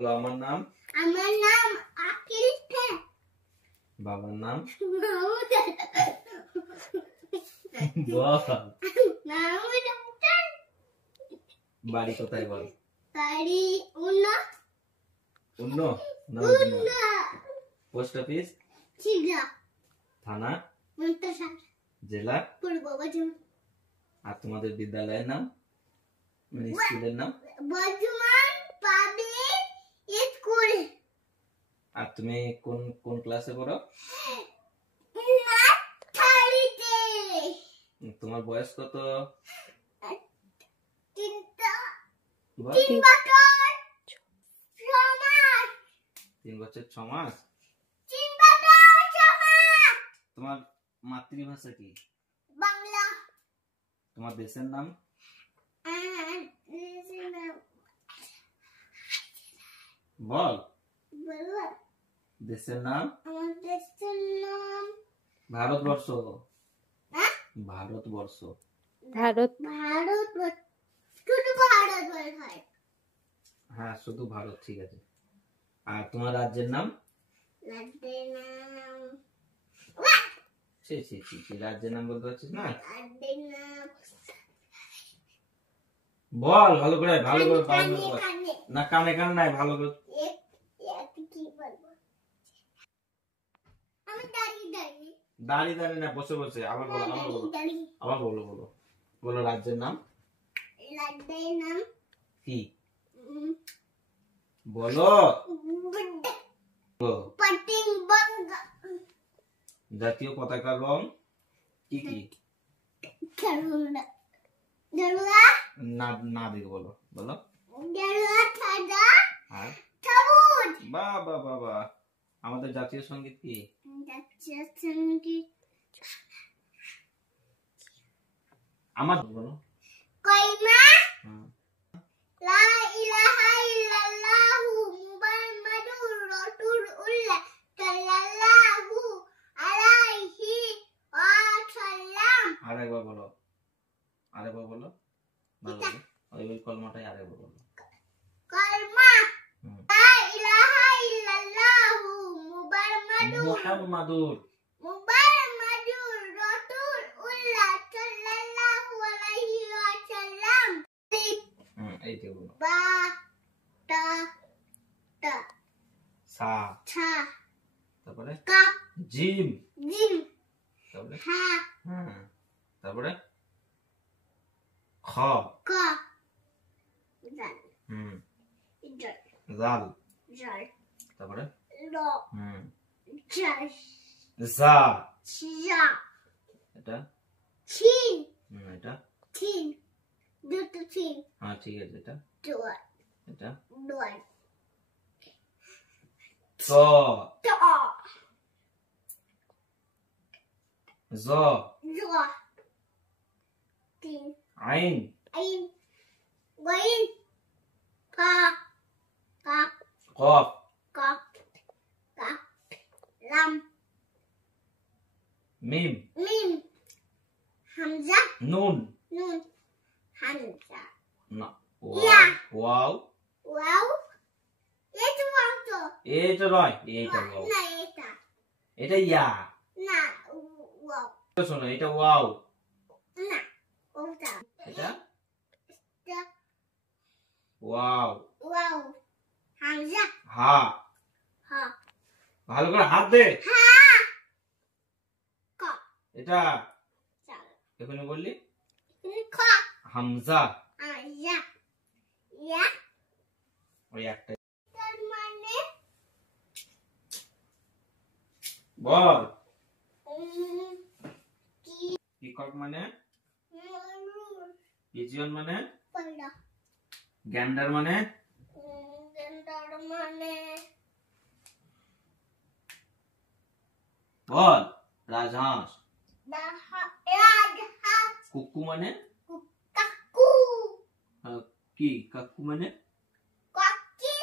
আমার নাম আকিল थे। বাবার নাম মাহমুদ। বাড়ি কোথায় বল? বাড়ি উন্না। পোস্ট অফিস চিগা। থানা মুন্তাসা। জেলা পূর্ব বর্ধমান। আর তোমাদের বিদ্যালয়ের নাম মানে স্কুলের নাম? Bardhaman public school. আর তুমি কোন কোন ক্লাসে পড়ো? তোমার বয়স কত? 3 বছর 6 মাস। তোমার মাতৃভাষা কি? বাংলা। তোমার দেশের নাম? বল দেশের নাম। আমার দেশের নাম ভারতবর্ষ। ভারতবর্ষ। ভারত। শুধু ভারত হয়। হ্যাঁ শুধু ভারত, ঠিক আছে। আর তোমার রাজ্যের নাম? রাজ্যের নাম রাজ্যের নাম বলতে পারছিস না? রাজ্যের নাম বল ভালো করে, ভালো করে। কানে। না কানে কানে নাই, ভালো করে। কি বলবো? আমি দাঁড়িয়ে দাঁড়িয়ে না, বসে বসে। আবার বলো, আবার বলো। বলো রাজ্যের নাম। রাজ্যের নাম কি বলো? পশ্চিমবঙ্গ। জাতীয় পতাকার রং কি কি? না না দিকে বলো। আর বাবা আমাদের জাতীয় সঙ্গীত কি? জাতীয় সঙ্গীত আমার বলো। কইমা লা ইলাহা ইল্লাল্লাহু মুহাম্মাদুর রাসূলুল্লাহ সাল্লাল্লাহু আলাইহি ওয়াসাল্লাম। আরেকবার বলো। ভালো করে ওই কলমাটাই আরেকবার বলো। কলমা লা ইলাহা ইল্লাল্লাহু মুহাম্মাদুর রাসূলুল্লাহ সাল্লাল্লাহু আলাইহি ওয়াসাল্লাম। এইটা বলো। বা তা তা সা ছা তারপরে কা জিম তারপরে হা তারপরে খ ক জাল জাল জাল তারপরে ল জাল জা জা এটা চিন এটা চিন দুটো চিন। হ্যাঁ ঠিক আছে। এটা দোয়ার এটা দোয়ার ত ত জ জ তিন আইন আইন ওয়াইন কা কা কফ কা কা লাম মিম মিম হামজা নুন হামজা না ইয়া ওয়াও ওয়াও এটা তো এটা নয়, এটা ওয়াও। না এটা ইয়া না ওয়াও। শোনো এটা ওয়াও না ওটা এটা ওয়াও ওয়াও হামজা হা হা ভালো করে হাত দে। হা ক এটা চাল এখানে বললি খ হামজা ইয়া ইয়া ওই একটা তার মানে বল। পিকক মানে পিজিয়ন মানে পড়া গ্যান্ডার মানে গেন্ডার মানে বল রাজহাঁস। রাজহাঁস কুকু মানে কাকু কি? কাকু মানে কাকি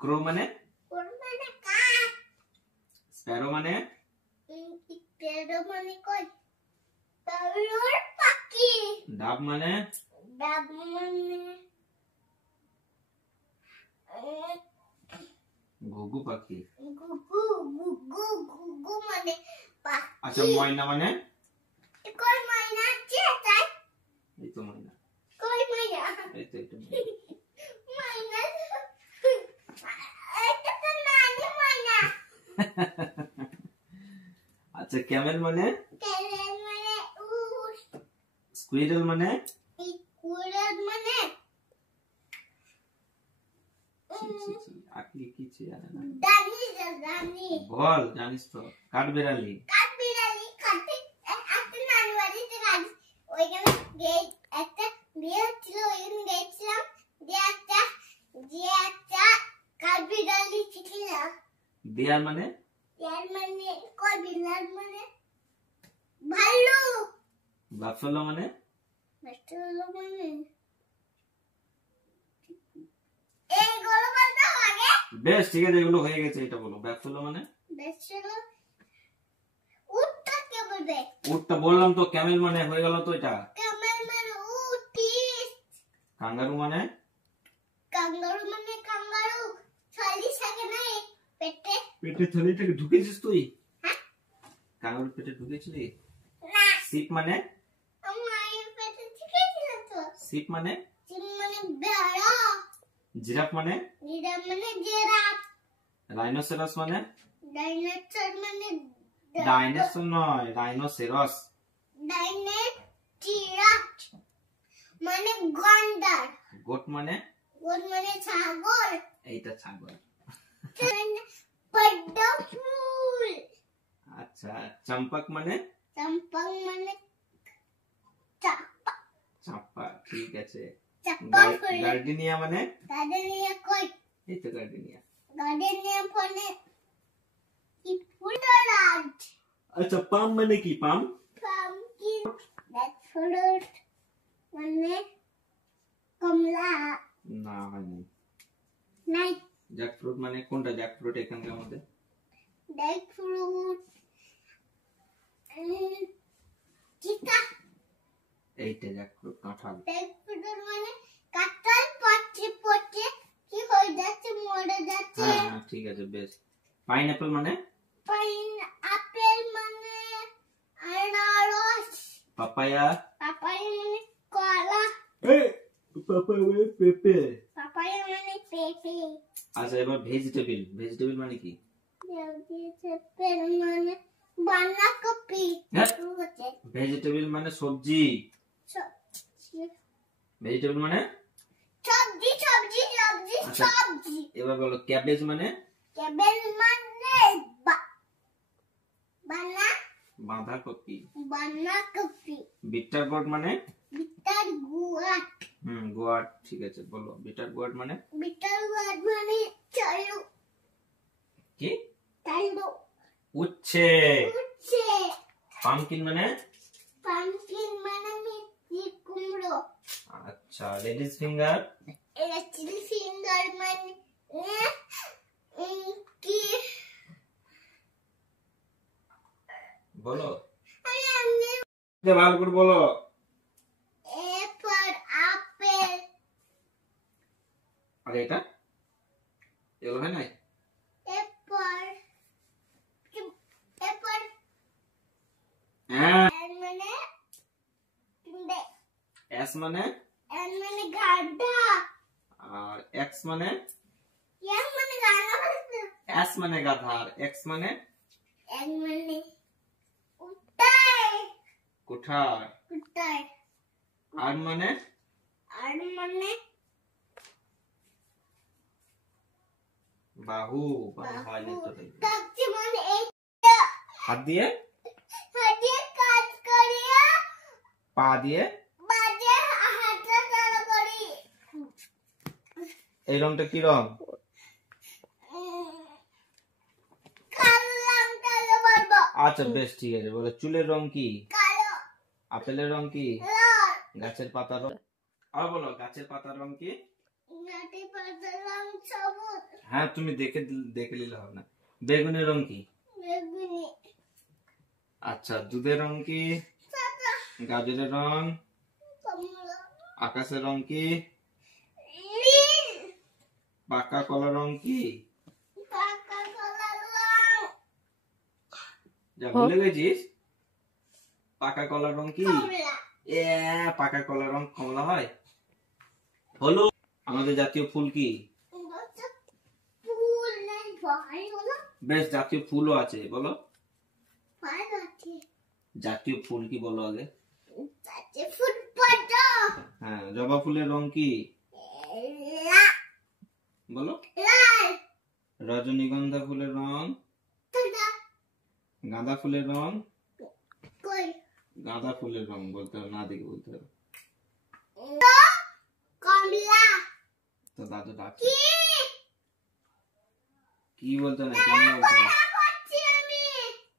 ক্রো মানে মানে কাক স্প্যারো মানে তেরো মানে কই তারুর পাখি ডাব মানে ডাব মানে ঘুঘু পাখি। গুগু গুগু গুগু মানে পাখি। আচ্ছা ময়না মানে? কই ময়না আছে তাই? এই তো ময়না। কই ময়না? এই তো এটা ময়না। ময়না এটা তো নানি ময়না। আচ্ছা ক্যামেল মানে? ক্যামেল মানে উট। স্কুইরেল মানে? স্কুইরেল মানে আকলি কিছু জানে না। ডানি। বল জানিস তো? কাঠবিড়ালি। কাঠবিড়ালি কাঠে একটা নানি বাড়িতে কাজ ওইখানে গেট একটা বিয়ে হচ্ছিল ওইখানে গেছিলাম যে একটা কাঠবিড়ালি ছিল। বিয়ার মানে? এর মানে কই বিড়াল মানে ভালো। বাফেলো মানে? বাচ্চাগুলো মানে এইগুলো বলতে আগে বেশ ঠিক আছে এগুলো হয়ে গেছে। এটা বলো বাফেলো মানে? বাচ্চাগুলো উটটা কে বলবে? উটটা বললাম তো। ক্যামেল মানে হয়ে গেল তো এটা। ক্যামেল মানে উটি। কাঙ্গারু মানে? কাঙ্গারু মানে কাঙ্গারু ছলি থাকে না পেটে। পেটে থলিটাকে ঢুকেছিস তুই? হ্যাঁ কাঙ্গারু পেটে ঢুকেছিলি? না সিপ মানে? আমার পেটে ঢুকেছিল তো। সিপ মানে? চিম মানে বেড়া। জিরাফ মানে? জিরাফ মানে জিরাফ। রাইনোসেরাস মানে? ডাইনোসর মানে ডাইনোসর নয়, রাইনোসেরাস। ডাইনোসর মানে গন্ডার। গোট মানে? গোট মানে ছাগল। এইটা ছাগল। পদ্ম ফুল। আচ্ছা চম্পক মানে? চম্পক মানে চাপা। চাঁপা ঠিক আছে। চাপা ফুল। গার্ডেনিয়া মানে? গার্ডেনিয়া কই? এই তো গার্ডেনিয়া। গার্ডেনিয়া মানে কি ফুল রাজ। আচ্ছা পাম মানে কি? পাম? পামকিন। দ্যাট ফ্রুট মানে কমলা। না হয়নি। নাই জ্যাকফ্রুট মানে কোনটা? জ্যাকফ্রুট এখানকার মধ্যে? দ্যাট ফ্রুট চিকা। এইটা জ্যাকফ্রুট। কাঁঠাল। দ্যাট ফ্রুট মানে কাঁঠাল পচে পচে কি হয়ে যাচ্ছে মরে যাচ্ছে। হ্যাঁ হ্যাঁ ঠিক আছে বেশ। পাইনাপল মানে? পাইনঅ্যাপেল মানে আনারস। পাপায়া? পাপায়া মানে কলা। পাপায়া মানে পেঁপে। পাপায়া মানে পেঁপে। আচ্ছা এবার ভেজিটেবল। ভেজিটেবল মানে কি? ভেজিটেবল মানে বাঁধাকপি। হ্যাঁ ভেজিটেবল মানে সবজি। ভেজিটেবল মানে? সবজি সবজি সবজি আচ্ছা। সবজি। এবার বলো ক্যাবেজ মানে? ক্যাবেজ মানে বাঁধাকপি। বাঁধাকপি। বিটার গোর্ড মানে? বিটার গোয়াট। গোয়ার্ড ঠিক আছে। বলো বিটার গোয়ার্ড মানে? বিটার গোয়াট মানে চালু। কি? চালু। উচ্ছে। উচ্ছে। পামকিন মানে? পামকিন মানে মিষ্টি কুমড়ো। আচ্ছা লেডিস ফিঙ্গার? এটা চিলি ফিঙ্গার মানে কি? বলো আমি ভালো করে বলো। A for apple. আরে এটা এগুলো হয় নাই? এ ফর হ্যাঁ। মানে এস মানে? এন মানে গাধা। আর এক্স মানে? এন মানে গাধা। এস মানে গাধা। আর এক্স মানে? এন মানে উঠাই। কোঠার। উঠাই। আর মানে? আর মানে বাহু। বাহু হয়নি তো। তাকে মানে হাত দিয়ে? হাতে কাজ করিয়া পা দিয়ে? বাজে হাতে চালা করি। এই রংটা কি রং? কালাম চালা বলবো। আচ্ছা বেশ ঠিক আছে। বলো চুলের রং কি? কালো। আপেলের রং কি? লাল। গাছের পাতার রং? আর বলো গাছের পাতার রং কি? নাটি পাতার রং সবুজ। হ্যাঁ তুমি দেখে নিলে হবে না। বেগুনের রং কি? বেগুনি। আচ্ছা দুধের রং কি? সাদা। গাজরের রং? কমলা। আকাশের রং কি? নীল। পাকা কলার রং কি? পাকা যা ভুলে গেছিস? পাকা কলার রং কি? কমলা পাকা কলার রং কমলা হয়। হলুদ। আমাদের জাতীয় ফুল কি? ফুল নাই ভয় হলো বেশ, জাতীয় ফুলও আছে, বলো। ভয় আছে জাতীয় ফুল কি বলো আগে? তাতে ফুল পড়ো হ্যাঁ, জবা ফুলের রং কি বলো? লাল রজনীগন্ধা ফুলের রং। তোরা গাঁদা ফুলের রং। কই গাঁদা ফুলের রং বলতে হবে, না দেখে বলতে হবে। কমলা তো দাদু ডাক কি কি বলতে না, কেন বলতে হবে? করছি আমি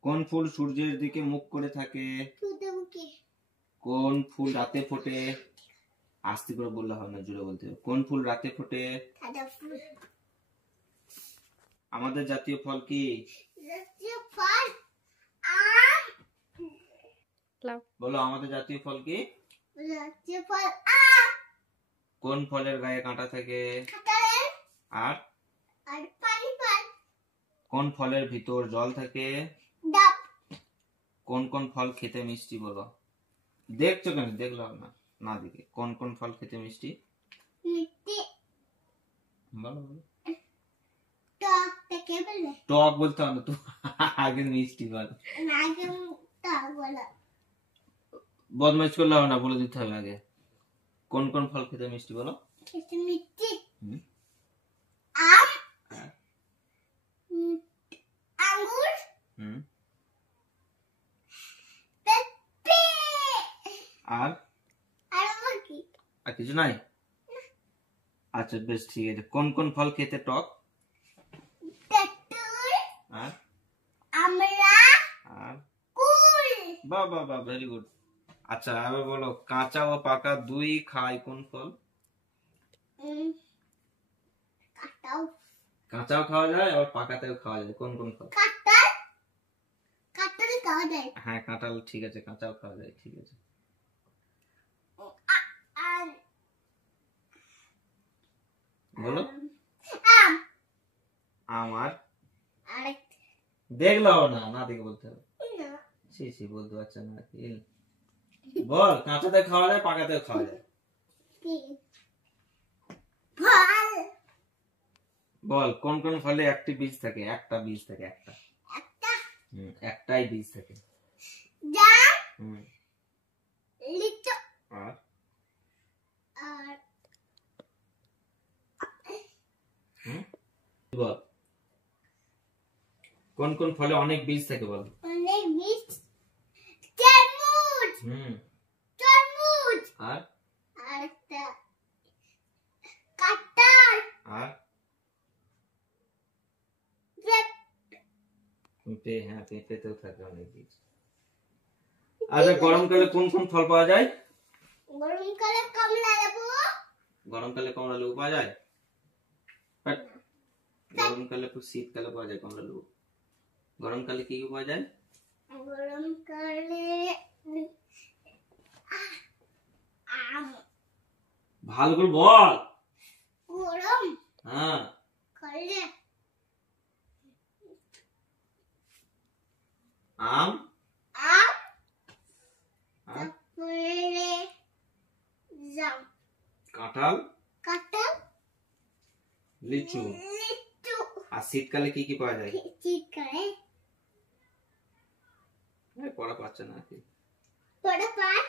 কোন ফুল সূর্যের দিকে মুখ করে থাকে? সূর্যমুখী কোন ফুল রাতে ফোটে? আস্তে করে বললে হবে না, জোরে বলতে হবে। কোন ফুল রাতে ফোটে? সাদা ফুল আমাদের জাতীয় ফল কি? জাতীয় ফল আম বলো, আমাদের জাতীয় ফল কি? জাতীয় ফল আম কোন ফলের গায়ে কাঁটা থাকে? কাঁঠাল আর আর পানি ফল কোন ফলের ভিতর জল থাকে? ডাব কোন কোন ফল খেতে মিষ্টি বলো? দেখছো কেন? দেখলাম না, না দেখে। কোন কোন ফল খেতে মিষ্টি মিষ্টি বলো বলো। টক থেকে বলে টক বলতে হবে তো, আগে মিষ্টি বল। নাগে টক বলে বদমাইশ করলে হবে না, বলে দিতে হবে আগে। কোন কোন ফল খেতে মিষ্টি বলো? খেতে মিষ্টি হুম। আম হ্যাঁ। আঙ্গুর হুম। পেঁপে আর আর আবার কি আর কিছু নাই? আচ্ছা বেশ, ঠিক আছে। কোন কোন ফল খেতে টক? তেঁতুল আর আমড়া আর কুল বাহ বাহ বাহ, ভেরি গুড। আচ্ছা, এবার বলো, কাঁচা ও পাকা দুই খায় কোন ফল? কাঁঠাল কাঁচাও খাওয়া যায়, আবার পাকাতেও খাওয়া যায়। কোন কোন ফল? কাঁঠাল কাঁঠাল খাওয়া যায় হ্যাঁ, কাঁঠাল ঠিক আছে, কাঁচাও খাওয়া যায়, ঠিক আছে। আর বলো। আম আমার আরেক দেখলাম না, না দেখে বলতে হবে। না সি বলতে পারছে না কি? বল, কাঁচাতে খাওয়া যায়, পাকাতেও খাওয়া যায়। কি ফল বল, কোন কোন ফলে একটি বীজ থাকে? একটা বীজ থাকে, একটা। একটা একটাই বীজ থাকে। জাম হুম। লিচু আর আর বল, কোন কোন ফলে অনেক বীজ থাকে বল? অনেক বীজ তরমুজ হুম। তরমুজ আর আর একটা কাঁঠাল আর হ্যাঁ, পেঁপেতেও থাকে অনেক বীজ। আচ্ছা, গরমকালে কোন কোন ফল পাওয়া যায়? গরমকালে কমলা লেবু গরমকালে কমলা লেবু পাওয়া যায়? বাট, গরমকালে শীতকালে পাওয়া যায় কমলা লেবু। গরমকালে কি কি পাওয়া যায়? গরমকালে আম ভালো করে বল। গরম হ্যাঁ, কালে আম। আম আর তারপরে জাম কাঁঠাল, কাঁঠাল লিচু। লিচু আর শীতকালে কি কি পাওয়া যায়? শীতকালে পড়া পাচ্ছে না আর কি। পড়া পাট